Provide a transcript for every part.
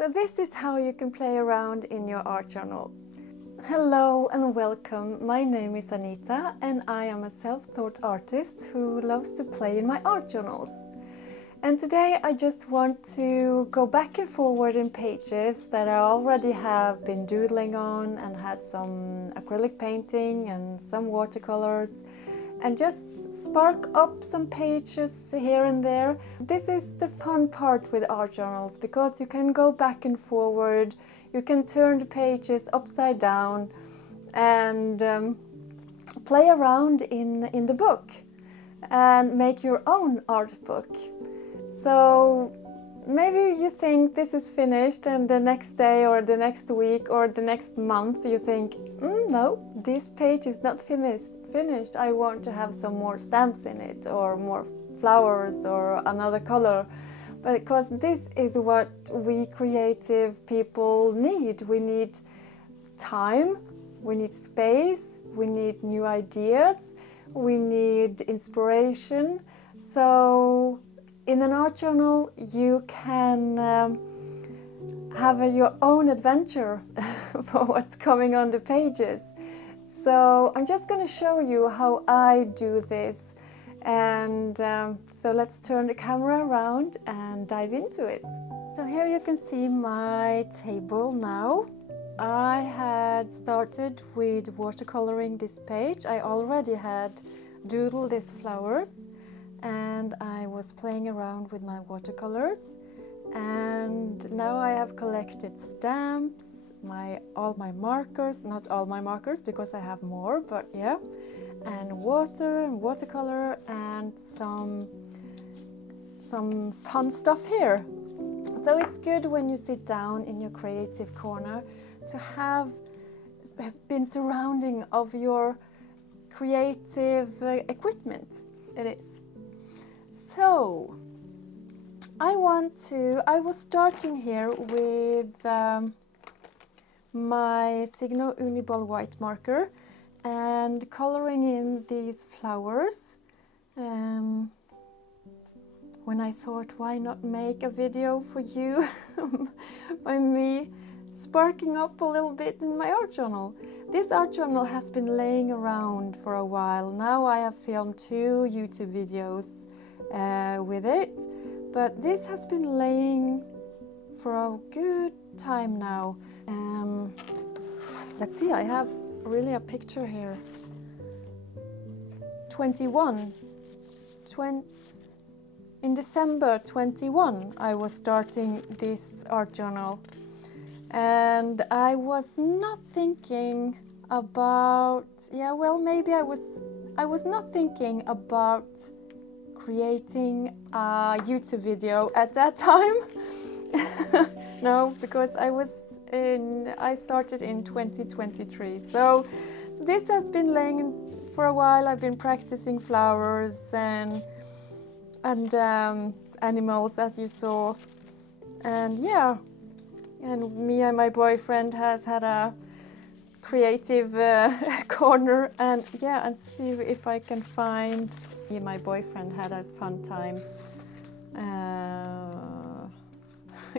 So this is how you can play around in your art journal. Hello and welcome. My name is Anita and I am a self-taught artist who loves to play in my art journals. And today I just want to go back and forward in pages that I already have been doodling on and had some acrylic painting and some watercolors, and just spark up some pages here and there. This is the fun part with art journals, because you can go back and forward, you can turn the pages upside down and play around in the book and make your own art book. So maybe you think this is finished, and the next day or the next week or the next month you think, no, this page is not finished. I want to have some more stamps in it, or more flowers, or another color. Because this is what we creative people need. We need time, we need space, we need new ideas, we need inspiration. So in an art journal you can have your own adventure for what's coming on the pages. So I'm just going to show you how I do this, and so let's turn the camera around and dive into it. So here you can see my table now. I had started with watercoloring this page. I already had doodled these flowers, and I was playing around with my watercolors, and now I have collected stamps, all my markers, not all my markers because I have more, but yeah, and water and watercolor and some fun stuff here. So it's good when you sit down in your creative corner to have been surrounding of your creative equipment. It is. So I was starting here with my Signo Uniball white marker and coloring in these flowers. When I thought, why not make a video for you by me sparking up a little bit in my art journal. This art journal has been laying around for a while. Now I have filmed 2 YouTube videos with it, but this has been laying for a good time now. Let's see, I have really a picture here. 21. In December 21 I was starting this art journal, and I was not thinking about, maybe I was not thinking about creating a YouTube video at that time. No, because I started in 2023. So this has been laying for a while. I've been practicing flowers and animals, as you saw. And yeah, and me and my boyfriend has had a creative corner, and yeah, and see if I can find. Me and my boyfriend had a fun time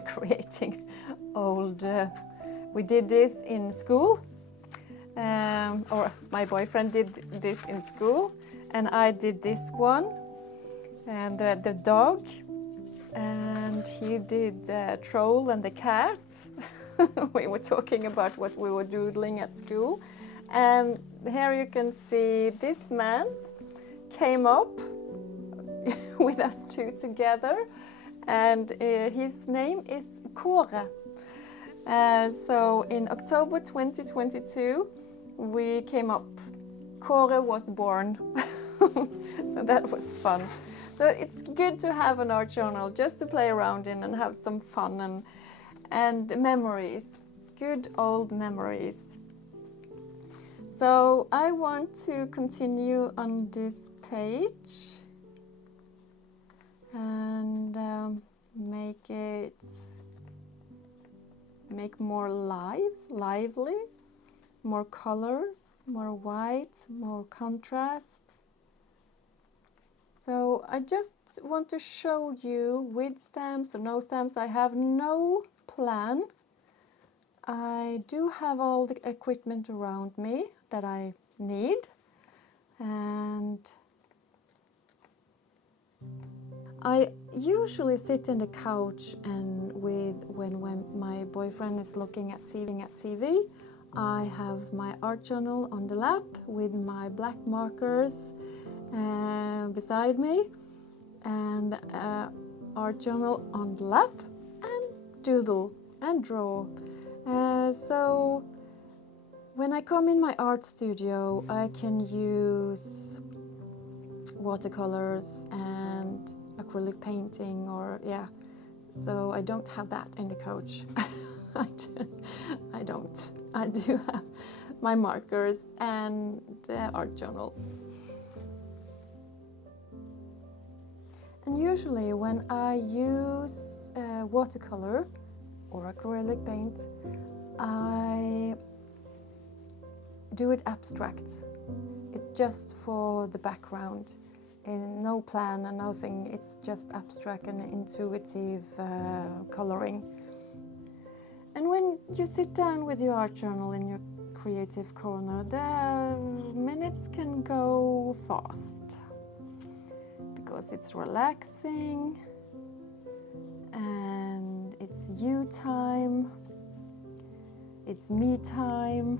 creating old. We did this in school, or my boyfriend did this in school, and I did this one, and the dog, and he did the troll and the cat. We were talking about what we were doodling at school, and here you can see this man came up with us 2 together, and his name is Kåre. So in October 2022 we came up. Kåre was born. So that was fun. So it's good to have an art journal just to play around in and have some fun and memories, good old memories. So I want to continue on this page and make more lively, more colors, more white, more contrast. So I just want to show you with stamps or no stamps. I have no plan. I do have all the equipment around me that I need, and I usually sit in the couch and when my boyfriend is looking at TV, I have my art journal on the lap with my black markers beside me, and art journal on the lap, and doodle and draw. So when I come in my art studio, I can use watercolors and acrylic painting, so I don't have that in the couch. I don't. I do have my markers and art journal. And usually when I use watercolor or acrylic paint, I do it abstract. It's just for the background, in no plan and nothing. It's just abstract and intuitive coloring. And when you sit down with your art journal in your creative corner, the minutes can go fast because it's relaxing and it's you time, it's me time,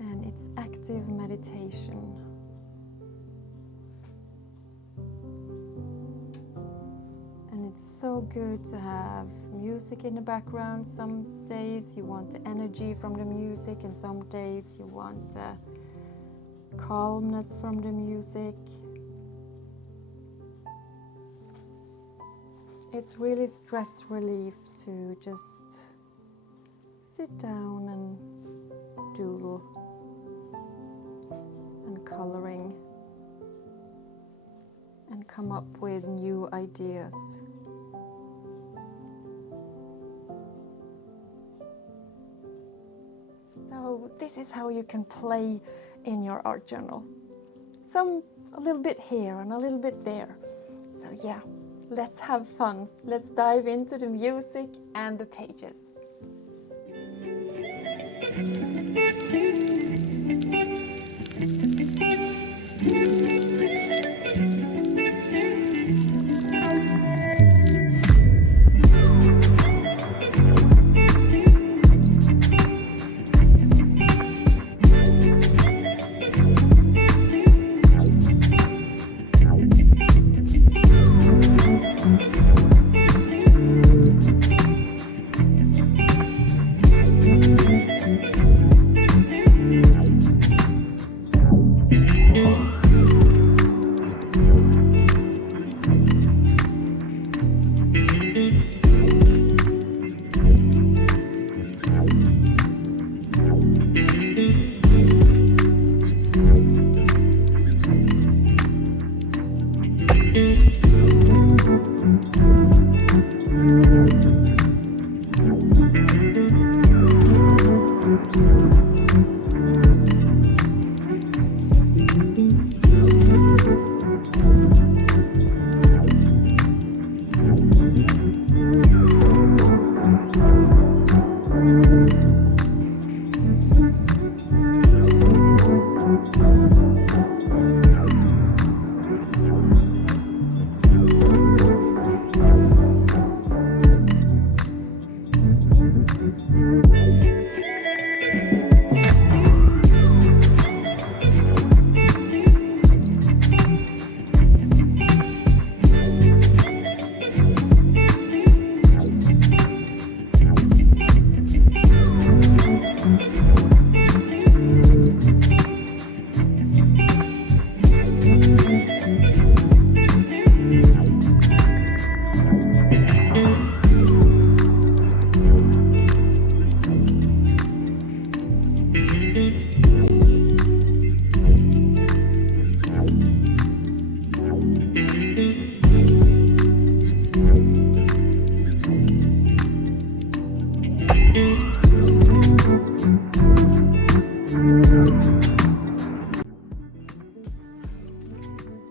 and it's active meditation. And it's so good to have music in the background. Some days you want the energy from the music, and some days you want the calmness from the music. It's really stress relief to just sit down and doodle and coloring and come up with new ideas. So this is how you can play in your art journal. A little bit here and a little bit there. So yeah, let's have fun. Let's dive into the music and the pages.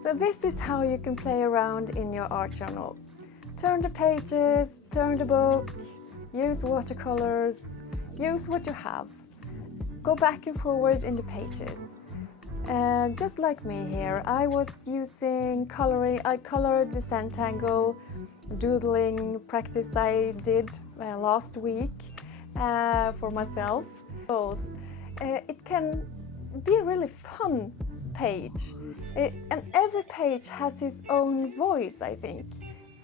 So this is how you can play around in your art journal. Turn the pages, turn the book, use watercolors, use what you have. Go back and forward in the pages. Just like me here, I was using coloring. I colored the Zentangle doodling practice I did last week for myself. It can be a really fun page, and every page has its own voice, I think.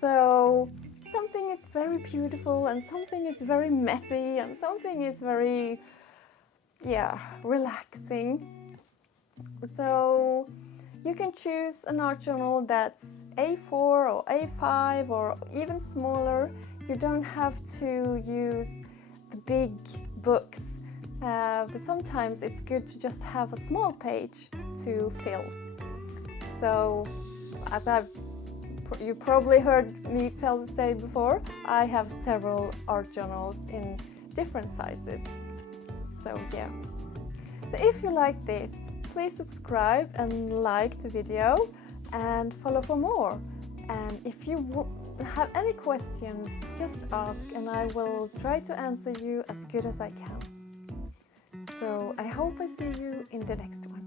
So something is very beautiful and something is very messy and something is very, relaxing. So you can choose an art journal that's A4 or A5 or even smaller. You don't have to use the big books, but sometimes it's good to just have a small page to fill. So as you probably heard me say before, I have several art journals in different sizes. So yeah. So if you like this, please subscribe and like the video and follow for more. And if you have any questions, just ask and I will try to answer you as good as I can. So I hope I see you in the next one.